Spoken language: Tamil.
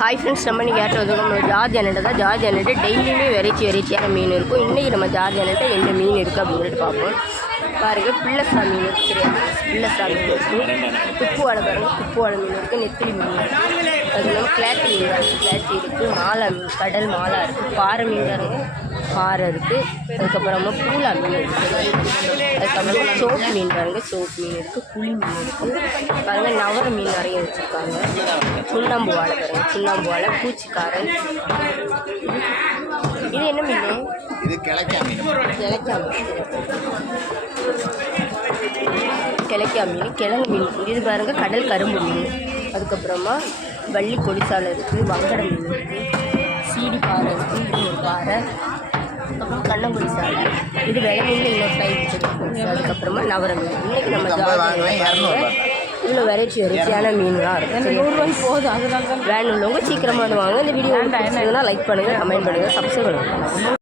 ஹாய் ஃப்ரெண்ட்ஸ் நம்ம நீங்கள் கேட்ட வந்து நம்ம ஜார்ஜ் அண்ணன் தான். ஜார்ஜ் அண்ணன் டெய்லியுமே வெரைட்டி வெரைட்டியான மீன் இருக்கும். இன்றைக்கி நம்ம ஜார்ஜ் அண்ணன் என்ன மீன் இருக்குது அப்படின்னு சொல்லிட்டு பார்ப்போம் பாருங்கள் பிள்ளசா மீன் இருக்கு. சரியா பிள்ளசா மீன் இருக்குது துப்பு வாழை பாருங்கள் துப்பு வாழை மீன் இருக்குது நெத்திலி மீன் இருக்குது அது இல்லாமல் கிளாத்தி மீன் இருக்குது கிளாத்தி இருக்குது மாலா கடல் மாலா இருக்குது பாறை மீன் பாருங்க பாறை இருக்குது அதுக்கப்புறமா பூலா மீன் இருக்குது அதுக்கப்புறமா சோப்பு மீன் பாருங்க சோப்பு மீன் இருக்குது புளி மீன் இருக்குது பாருங்க நவர மீன் நிறைய வச்சுருக்காங்க. சுண்ணாம்பு வாழை பாருங்க சுண்ணாம்பு வாழை பூச்சிக்காரன். இது என்ன மீன்? இது கிழக்கா மீன். கிழக்கா மீன். கிழக்கா மீன் கிழங்கு மீன். இது பாருங்க கடல் கரும்பு மீன். அதுக்கப்புறமா வள்ளி கொடிசாலை இருக்குது வங்கட மீன் இருக்குது சீடி பாறை இருக்குது இது ஒரு பாறை. அப்புறம் கண்ணங்குடி சாலை இது மீன் இன்னொரு டைப் இருக்குது அதுக்கப்புறமா நவர மீன் இன்னைக்கு நம்ம இவ்வளோ வெரைட்டி வெரைட்டியான மீன்லாம் இருக்குது நூறுரூவாய்க்கு போதும். அதனால தான் வேணுள்ளவங்க சீக்கிரமாக வந்து வாங்க. இந்த வீடியோ லைக் பண்ணுங்கள் கமெண்ட் பண்ணுங்கள் சப்ஸ்கிரைப் பண்ணுங்கள்